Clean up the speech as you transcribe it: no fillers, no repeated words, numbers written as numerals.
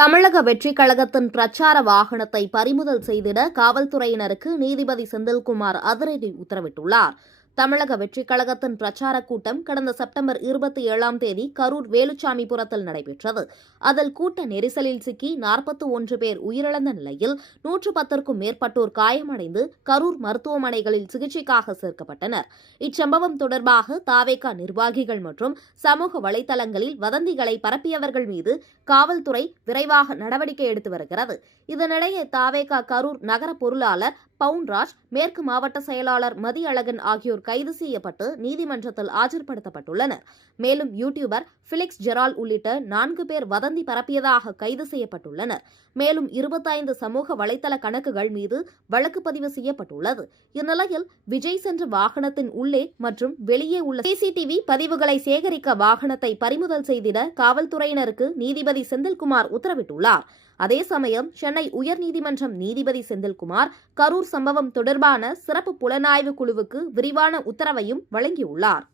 தமிழக வெற்றிக் கழகத்தின் பிரச்சார வாகனத்தை பறிமுதல் செய்திட காவல்துறையினருக்கு நீதிபதி செந்தில்குமார் அதிரடி உத்தரவிட்டுள்ளார். தமிழக வெற்றிக் கழகத்தின் பிரச்சாரக் கூட்டம் கடந்த செப்டம்பர் 27ஆம் தேதி கரூர் வேலுச்சாமிபுரத்தில் நடைபெற்றது. அதில் கூட்ட நெரிசலில் சிக்கி 41 பேர் உயிரிழந்த நிலையில் 110க்கும் மேற்பட்டோர் காயமடைந்து கரூர் மருத்துவமனைகளில் சிகிச்சைக்காக சேர்க்கப்பட்டனர். இச்சம்பவம் தொடர்பாக தாவேகா நிர்வாகிகள் மற்றும் சமூக வலைதளங்களில் வதந்திகளை பரப்பியவர்கள் மீது காவல்துறை விரைவாக நடவடிக்கை எடுத்து வருகிறது. இதனிடையே தாவேகா கரூர் நகர பொருளாளர் பவுன்ராஜ், மேற்கு மாவட்ட செயலாளர் மதியழகன் ஆகியோர் கைது செய்யப்பட்டு நீதிமன்றத்தில் ஆஜர்படுத்தப்பட்டுள்ளனர். மேலும் யூடியூபர் பிலிக்ஸ் ஜெரால் உள்ளிட்ட 4 பேர் வதந்தி பரப்பியதாக கைது செய்யப்பட்டுள்ளனர். மேலும் 25 சமூக வலைதள கணக்குகள் மீது வழக்கு பதிவு செய்யப்பட்டுள்ளது. இந்நிலையில் விஜய் சென்ற வாகனத்தின் உள்ளே மற்றும் வெளியே உள்ள சிசிடிவி பதிவுகளை சேகரிக்க வாகனத்தை பறிமுதல் செய்திட காவல்துறையினருக்கு நீதிபதி செந்தில்குமார் உத்தரவிட்டுள்ளார். அதே சமயம் சென்னை உயர்நீதிமன்றம் நீதிபதி செந்தில்குமார் கரூர் சம்பவம் தொடர்பான சிறப்பு புலனாய்வு குழுவுக்கு விரிவான உத்தரவையும் வழங்கியுள்ளார்.